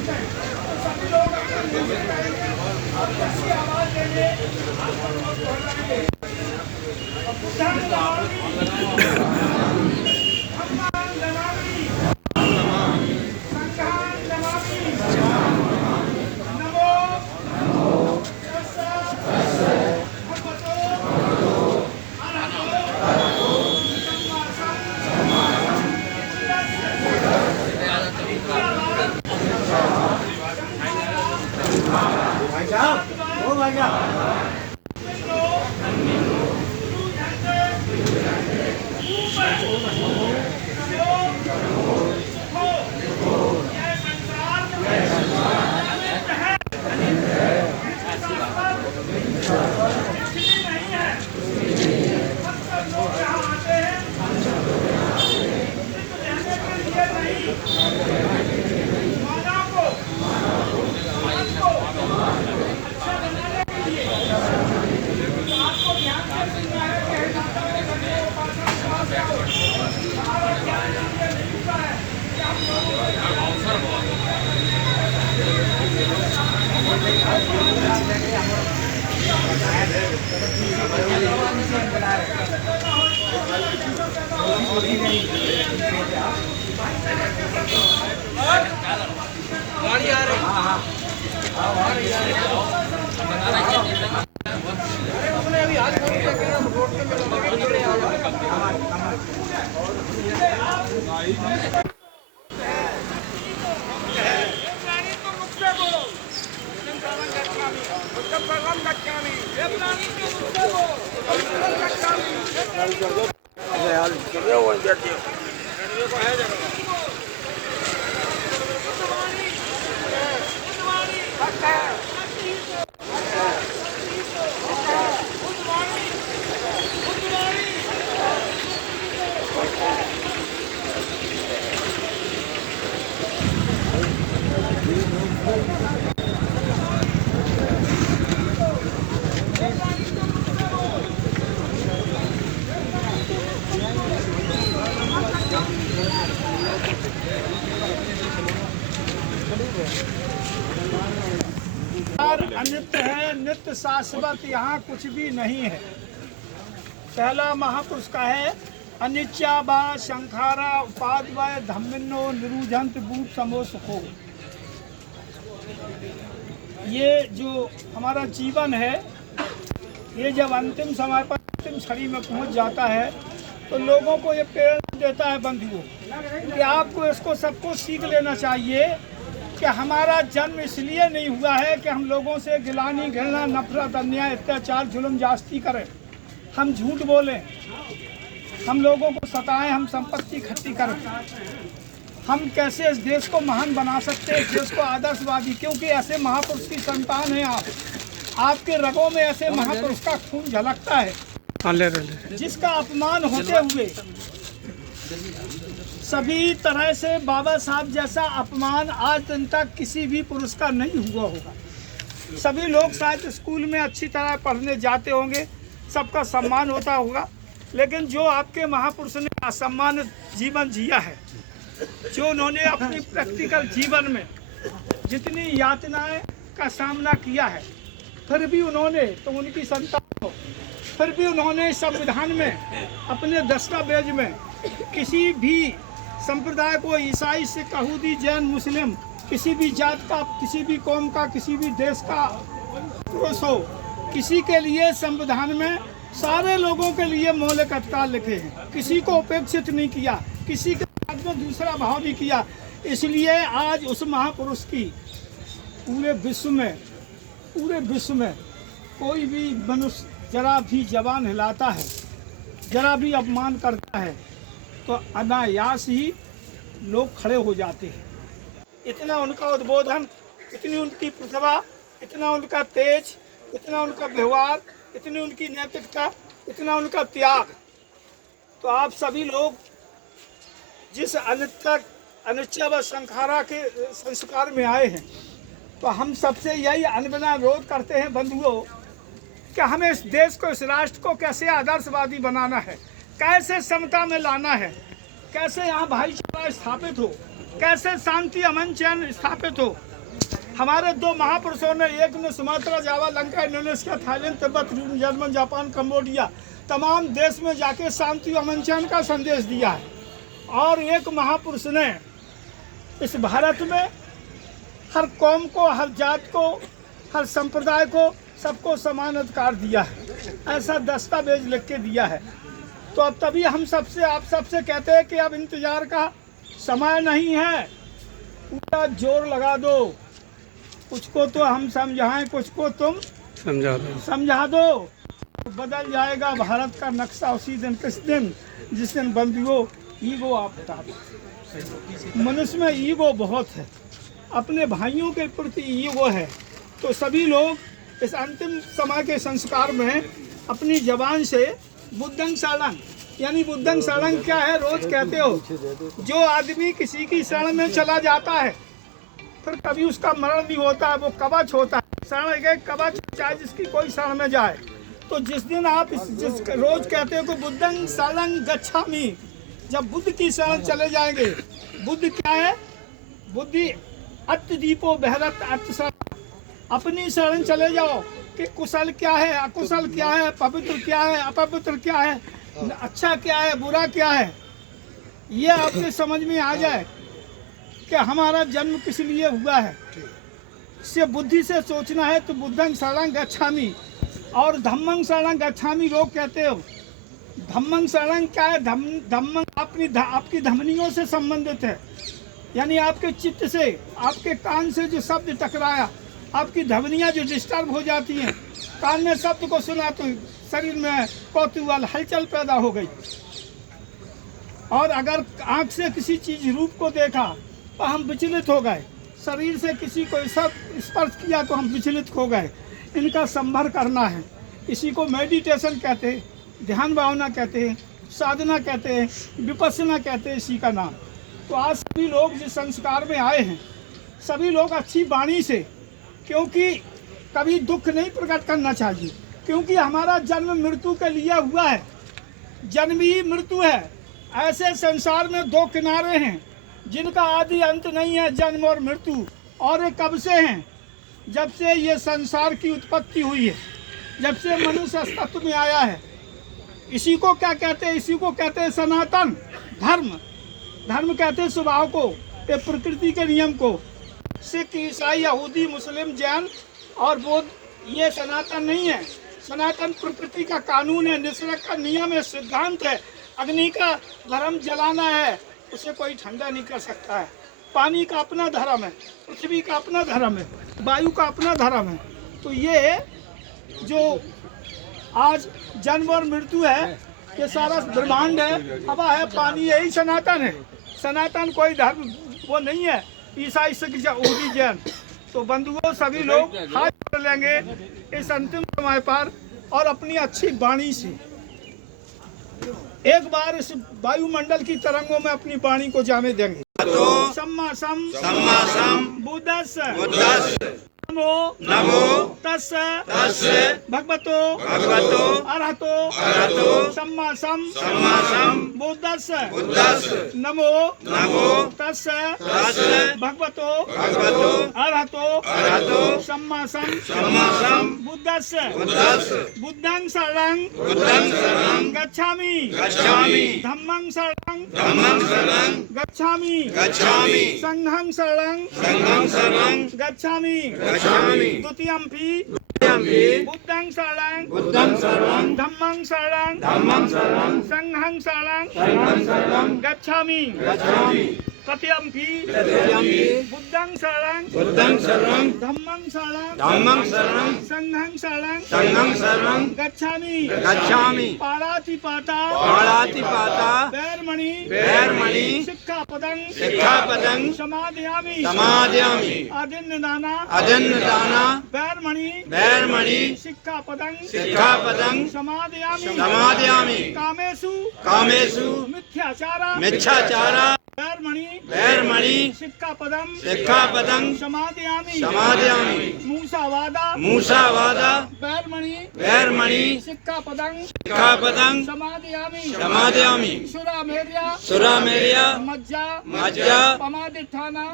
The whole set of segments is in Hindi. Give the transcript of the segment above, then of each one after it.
सभी लोग अपना म्यूजिक करेंगे और कैसी आवाज देंगे आप सब लोग दोहराएंगे। बुद्धान नमामि धम्मां नमामि संघां नमामि नमो तस्सै भगवतो अरहतो सम्मा भाई साहब, ओ भाई साहब, गाड़ी आ रही अभी आज रोड पे अनित्य है, नित्य शाश्वत यहाँ कुछ भी नहीं है। पहला महापुरुष का है अनिच्चा बा शंखारा उपाध्याय धम्मिनो निरुझंत भूत समो सुखो। ये जो हमारा जीवन है, ये जब अंतिम समय पर अंतिम छड़ी में पहुंच जाता है तो लोगों को ये प्रेरणा देता है बंधुओं कि आपको इसको सबको सीख लेना चाहिए कि हमारा जन्म इसलिए नहीं हुआ है कि हम लोगों से गिलानी घृणा नफरत अन्याय अत्याचार जुल्म जास्ती करें, हम झूठ बोलें, हम लोगों को सताएं, हम संपत्ति इकट्ठी करें। हम कैसे इस देश को महान बना सकते हैं, इस देश को आदर्शवादी, क्योंकि ऐसे महापुरुष की संतान है आप, आपके रगों में ऐसे महापुरुष का खून झलकता है जिसका अपमान होते हुए सभी तरह से बाबा साहब जैसा अपमान आज दिन तक किसी भी पुरुष का नहीं हुआ होगा। सभी लोग शायद स्कूल में अच्छी तरह पढ़ने जाते होंगे, सबका सम्मान होता होगा, लेकिन जो आपके महापुरुष ने असम्मानित जीवन जिया है, जो उन्होंने अपनी प्रैक्टिकल जीवन में जितनी यातनाएं का सामना किया है, फिर भी उन्होंने तो उनकी संतान हो, फिर भी उन्होंने संविधान में अपने दस्तावेज में किसी भी संप्रदाय को, ईसाई सिख यहूदी जैन मुस्लिम, किसी भी जात का, किसी भी कौम का, किसी भी देश का पुरुष हो, किसी के लिए संविधान में सारे लोगों के लिए मौलिक अधिकार लिखे हैं। किसी को उपेक्षित नहीं किया, किसी के साथ में दूसरा भाव भी किया। इसलिए आज उस महापुरुष की पूरे विश्व में कोई भी मनुष्य जरा भी जबान हिलाता है, जरा भी अपमान करता है तो अनायास ही लोग खड़े हो जाते हैं। इतना उनका उद्बोधन, इतनी उनकी प्रतिभा, इतना उनका तेज, इतना उनका व्यवहार, इतनी उनकी नैतिकता, इतना उनका त्याग। तो आप सभी लोग जिस अनिच्चा व संखारा के संस्कार में आए हैं, तो हम सबसे यही अनबना अनुरोध करते हैं बंधुओं कि हमें इस देश को, इस राष्ट्र को कैसे आदर्शवादी बनाना है, कैसे समता में लाना है, कैसे यहाँ भाईचारा स्थापित हो, कैसे शांति अमन चैन स्थापित हो, हमारे दो महापुरुषों ने, एक ने सुमात्रा, जावा, लंका, इंडोनेशिया, थाईलैंड, तिब्बत, रूस, जर्मन, जापान, कंबोडिया तमाम देश में जाके शांति और अमन चैन का संदेश दिया है। और एक महापुरुष ने इस भारत में हर कौम को, हर जात को, हर संप्रदाय को, सबको समान अधिकार दिया है। ऐसा दस्तावेज लिख के दिया है। तो अब तभी हम सबसे, आप सबसे कहते हैं कि अब इंतजार का समय नहीं है, पूरा जोर लगा दो। कुछ को तो हम समझाएं, कुछ को तुम समझा दो। बदल जाएगा भारत का नक्शा उसी दिन। किस दिन? जिस दिन बंदियों ईगो आप हटा दो। मनुष्य में ईगो बहुत है, अपने भाइयों के प्रति ईगो है। तो सभी लोग इस अंतिम समय के संस्कार में अपनी जबान से बुद्धं शरणं, यानी बुद्धं शरणं क्या है? रोज कहते हो। जो आदमी किसी की शरण में चला जाता है फिर कभी उसका मरण नहीं होता है, वो कवच होता है। शरण गए कवच, चाहे जिसकी कोई शरण में जाए। तो जिस दिन आप रोज कहते हो कि बुद्धं शरणं गच्छामि, जब बुद्ध की शरण चले जाएंगे। बुद्ध क्या है? बुद्धि अत्यदीपो बहरत अर्थशरण। अपनी शरण चले जाओ कि कुशल क्या है, अकुशल क्या है, पवित्र क्या है, अपवित्र क्या है, अच्छा क्या है, बुरा क्या है, ये आपके समझ में आ जाए कि हमारा जन्म किस लिए हुआ है। इससे बुद्धि से सोचना है। तो बुद्धं शरणं गच्छामि और धम्मं शरणं गच्छामि लोग कहते हो। धम्मं शरणं क्या है? धम्मं आपकी धमनियों से संबंधित है, यानी आपके चित्त से, आपके कान से जो शब्द टकराया, आपकी धमनियां जो डिस्टर्ब हो जाती हैं, कान में शब्द को सुना तो शरीर में कौतूहल, हलचल पैदा हो गई। और अगर आंख से किसी चीज रूप को देखा तो हम विचलित हो गए, शरीर से किसी को स्पर्श किया तो हम विचलित हो गए। इनका संभर करना है। इसी को मेडिटेशन कहते हैं, ध्यान भावना कहते हैं, साधना कहते हैं, विपस्सना कहते हैं, इसी का नाम। तो आज सभी लोग जिस संस्कार में आए हैं, सभी लोग अच्छी वाणी से, क्योंकि कभी दुख नहीं प्रकट करना चाहिए, क्योंकि हमारा जन्म मृत्यु के लिए हुआ है। जन्म ही मृत्यु है। ऐसे संसार में दो किनारे हैं जिनका आदि अंत नहीं है, जन्म और मृत्यु। और ये कब से हैं? जब से ये संसार की उत्पत्ति हुई है, जब से मनुष्य अस्तित्व में आया है। इसी को क्या कहते हैं? इसी को कहते हैं सनातन धर्म। धर्म कहते हैं स्वभाव को, ये प्रकृति के नियम को। सिख, ईसाई, यहूदी, मुस्लिम, जैन और बौद्ध, ये सनातन नहीं है। सनातन प्रकृति का कानून है, निसर्ग का नियम है, सिद्धांत है। अग्नि का धर्म जलाना है, उसे कोई ठंडा नहीं कर सकता है। पानी का अपना धर्म है, पृथ्वी का अपना धर्म है, वायु का अपना धर्म है। तो ये जो आज जन्म और मृत्यु है, ये सारा ब्रह्मांड है, हवा है, पानी, यही सनातन है। सनातन कोई धर्म वो नहीं है, ईसाई, सिख, यहूदी, जैन। तो बंधुओं, सभी लोग हाथ जोड़ लेंगे इस अंतिम समय पर और अपनी अच्छी वाणी से एक बार इस वायुमंडल की तरंगों में अपनी वाणी को जाने देंगे। सम्मा सम बुद्धस्स नमो तस्स भगवतो अरहतो सम्मा सम बुद्धस्स नमो तस्स भगवतो अरहतो सम्मा सम बुद्धस्स बुद्धं शरणं गच्छामि धम्मं शरणं गच्छामि संघं शरणं गच्छामि द्वितीयंपि बुद्धं शरणं धम्मं शरणं संघं शरणं गच्छामि तृतीयंपि बुद्धं शरणं धम्मं शरणं संघं शरणं गच्छामि पाणातिपाता वैरमणि सिक्खापदं समादयामि अदिन्नदाना वैरमणि सिक्खापदं समादयामि कामेषु मिथ्याचारा वैरमणि सिक्कापदं समादयामि मूसावादा वैरमणि सिक्कापदं समादयामि सुरामेर्या मज्जा पमादिठाना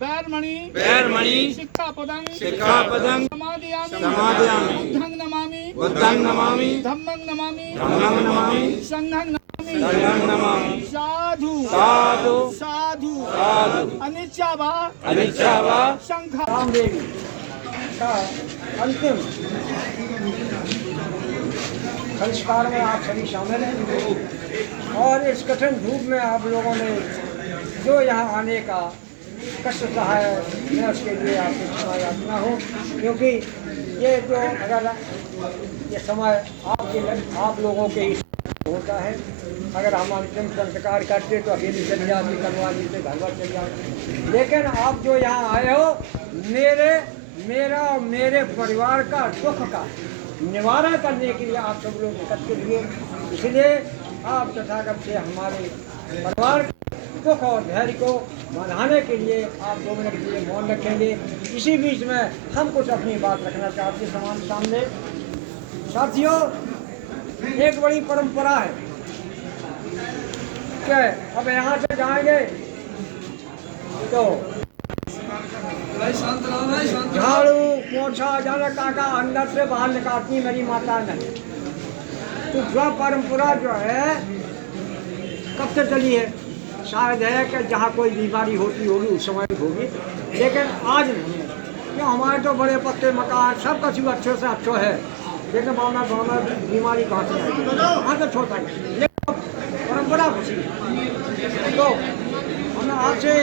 वैरमणि सिक्कापदं समादयामि बुद्धं नमामि धम्मं नमामि संघं नमामि साधु अनिच्छा वा शंख रामदेवी का अंतिम संस्कार में आप सभी शामिल हैं और इस कठिन धूप में आप लोगों ने जो यहाँ आने का कष्ट सहा है, मैं उसके लिए आपको क्षमा याचना हो, क्योंकि ये जो अगर ये समय आप लोगों के ही होता है। अगर हम अंतिम संस्कार करते तो अकेले चल जाते, करवा लेते, घर पर चल जाते, लेकिन आप जो यहाँ आए हो मेरा और मेरे परिवार का दुख का निवारण करने के लिए आप सब लोग एकत्रित हुए, इसलिए आप तथागत से हमारे परिवार के दुख और धैर्य को बढ़ाने के लिए आप 2 मिनट के लिए मौन रखेंगे। इसी बीच में हम कुछ अपनी बात रखना चाहते हैं समाज सामने। साथियों, एक बड़ी परंपरा है कि अब यहाँ से जाएंगे तो झाड़ू पोछा जाना काका अंदर से बाहर निकालती मेरी माता नहीं। तो जो परंपरा जो है कब से चली है, शायद है कि जहाँ कोई बीमारी होती होगी उस समय होगी, लेकिन आज नहीं है। क्यों, हमारे तो बड़े पक्के मकान सब कछु अच्छे से अच्छो है, लेकिन बावना बीमारी कहाँ से आएगी, वहाँ से छोटा है, लेकिन परंपरा खुशी है। तो मैं आपसे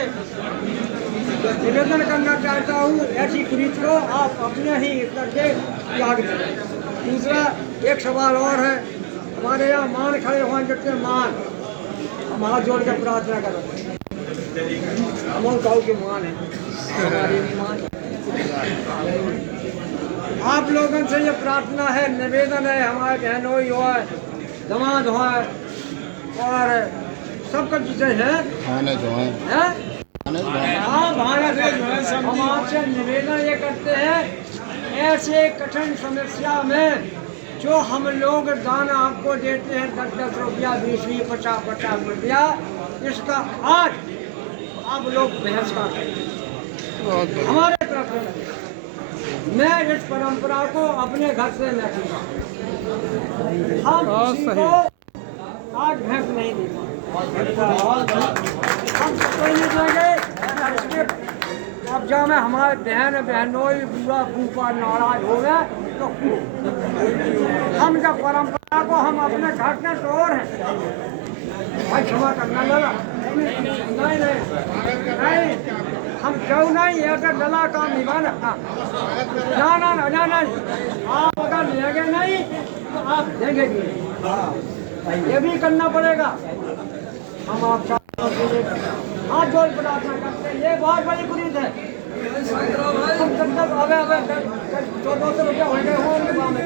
निवेदन करना चाहता हूँ, ऐसी कुरीत को आप अपने ही करके त्याग दें। दूसरा एक सवाल और है, हमारे यहाँ मान खड़े हुए जितने मान, हम हाथ जोड़ के प्रार्थना करो, अमोल गाँव के मान है, हमारे भी मान। आप लोगों से ये प्रार्थना है, निवेदन है, हमारे बहनोई हो, दमाद हो और सबका चीजें हैं, हाँ भारत हम आपसे निवेदन ये करते हैं, ऐसे कठिन समस्या में जो हम लोग दान आपको देते हैं 10-10 रुपया, 20-20, 50-50 रुपया, इसका आज आप लोग बहिष्कार करें हमारे तरफ से। मैं इस परंपरा को अपने घर से न छूटा, हम किसी को आज भैंस नहीं देगा, हम कोई नहीं देंगे। अब जब में हमारे बहनोई बुआ फूफा नाराज हो गए तो हम जब परंपरा को हम अपने घर से तोड़ हैं, भाई क्षमा करना लगा नहीं हम क्यों नहीं ऐसा डला काम निभाना रखना ना आप अगर लेंगे नहीं तो आप देंगे भी, ये भी करना पड़ेगा। हम आप हाथ जोड़ प्रार्थना करते हैं, ये बहुत बड़ी कुरीत है। हम जब तक 1400 रुपया हो गए होंगे